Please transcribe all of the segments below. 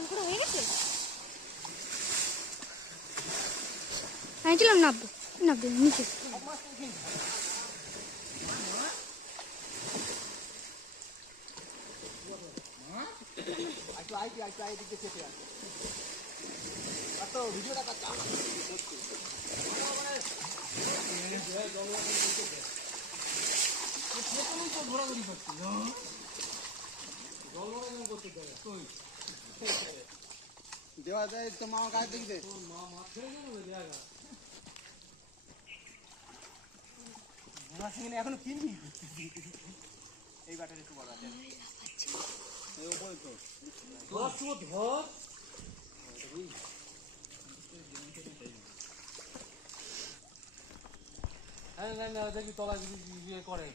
চান করে হয়ে গেছে? আমি চলাম নাববো নাববো নিচে। দেওয়া যায় তো মামা গায়ে দেখবে এখনো কিনবি এই বাটার একটু বড় আছে দেখি তলা ইয়ে করে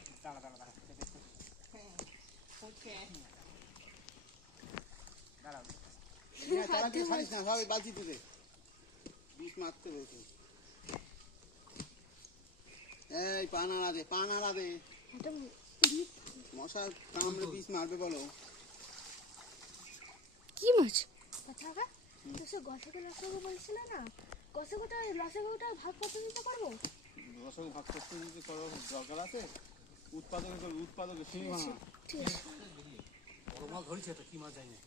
বালতি তুলে বিষ মারতে হয়েছে এই পানাড়া দে মশা কামড়ে বিষ মারবে বলো কি মাছ গছকে লসাগু বলছিল না গছকটা লসাগুটা ভাগ করতে দিতে পারবো লসাগু ভাগ করতে দিতে দরকার আছে উৎপাদকে সিঁড়ি ভাঙা ঠিক আছে বড় মাছ ধরেছে এটা কি মাছ জানি না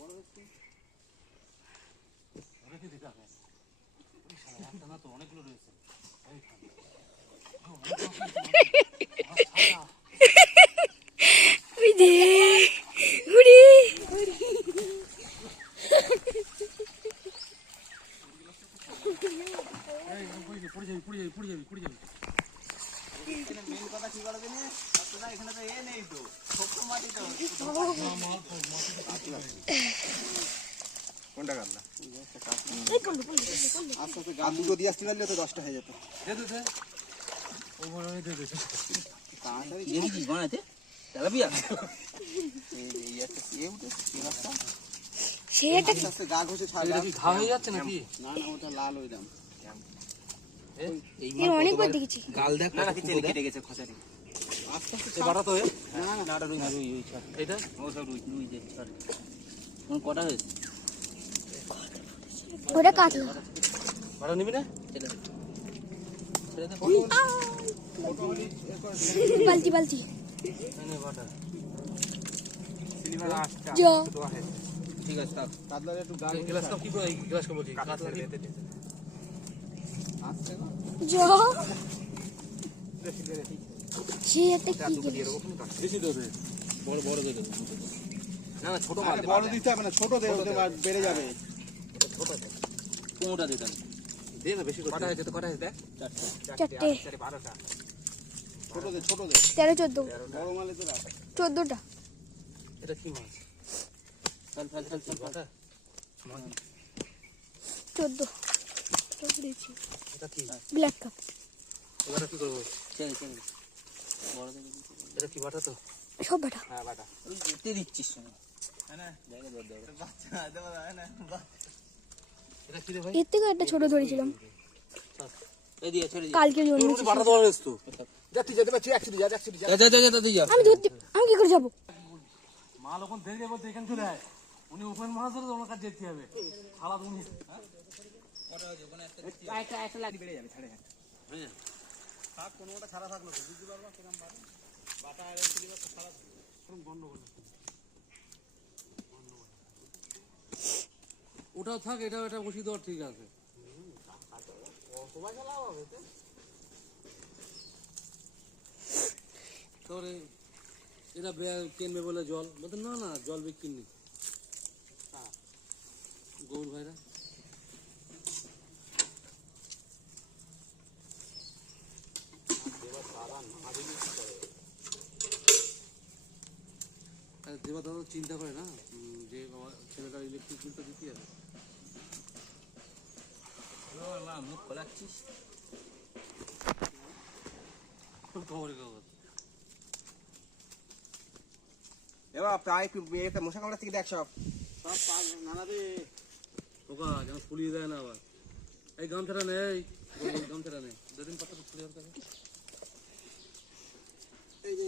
বড় হচ্ছে অনেকে দেখা হয় একটা না তো অনেকগুলো রয়েছে পুড়ে যাবি মেন কথা কি করে জানি আপনারা এখানে তো এ নেই তো ছোট মাটি তো কোনটা কাটলা আস্তে আস্তে গা দুটো দিয়ে আসতে পারলে তো 10টা হয়ে যেত তাড়াতাড়ি দেখি কি বানাতে তেলাপিয়া এই একটা সে উঠে সে একটা আস্তে গা ঘষে ছাড়া ঘা হয়ে যাচ্ছে নাকি না না ওটা লাল হয়ে যাম এই অনেকবার দেখেছি গাল দেখ না কিছু কেটে গেছে খসারি আস্তে আস্তে বাটা তো না না নাটা রুই ছাড় এটা ও সব রুই যে ছাড় কোন কটা হয়েছে ওটা কাটলো বাটা নিবি না বালতি বালতি বাটা সিলভার আটটা যা তো আছে ঠিক আছে কাটলার একটু গাল গ্লাস কাপ কি করে গ্লাস কাপ বলছি কাটলার দিতে আসছে না যা বেশি করে ঠিক সে একটা কি বেশি দেবে বড় বড় দেবে না না ছোট মাছ বড় দিতে হবে না ছোট দেবে বেড়ে যাবে ছোট দে কোনটা দিতে দে না বেশি করে কটা হয়েছে তো কটা হয়েছে দেখ চারটে 12টা ছোট দে 13 14 বড় মালে তো রাখ 14টা এটা কি মাছ চল বাটা 14 তো দিয়েছি এটা কি ব্ল্যাক কাপ এবারে কি করব চেনে বড় দেবে এটা কি বাটা তো সব বাটা হ্যাঁ বাটা ওই যেতে দিচ্ছিস না না জায়গা দর দাও বাচ্চা দাও না এটা কি রে ভাই এর থেকে একটা ছোট ধরেছিলাম এই দিয়ে ছেড়ে কালকে জন্য তুই বাটা দেওয়া হয়েছে তো যা তুই যেতে পারছিস একসাথে যা যা আমি ধরতে আমি কি করে যাবো মাল ওখান থেকে বলতে এখান চলে আয় উনি ওপেন মাছ ধরে তোমার কাছে যেতে হবে খালা তুমি একটা লাগি বেড়ে যাবে ছাড়ে হ্যাঁ থাক কোনোটা ছাড়া থাকলো বুঝতে পারবা কিরকম পারে বাটা আর সিলিভার তো ছাড়া কোন বন্ধ করে ওটাও থাক এটাও এটা বসিয়ে দেওয়ার ঠিক আছে সবাই চালাও হবে তোরে এটা কিনবে বলে জল বলতে না না জল বিক্রি নি গৌর ভাইরা দেবা দাদা চিন্তা করে না যে আমার ছেলেটা ইলেকট্রিক বিলটা দিতে হবে মুখ খোলাচ্ছিস খবরে খবর এবার প্রায় একটা মশা কামড়া থেকে দেখ সব নানাবে ওকা যেন ফুলিয়ে দেয় না আবার এই গামছাটা নেই গামছাটা নেই দুদিন পর তো ফুলিয়ে হবে এই যে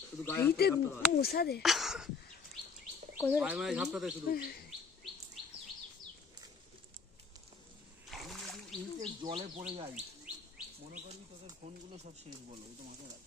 শুধু গায়ে এইতে মশা দে কত পায়ে মায়ে ঝাপটাতে শুধু জলে পড়ে যাই মনে করি তোদের ফোনগুলো সব শেষ বলো ওই তো মাথায় রাখ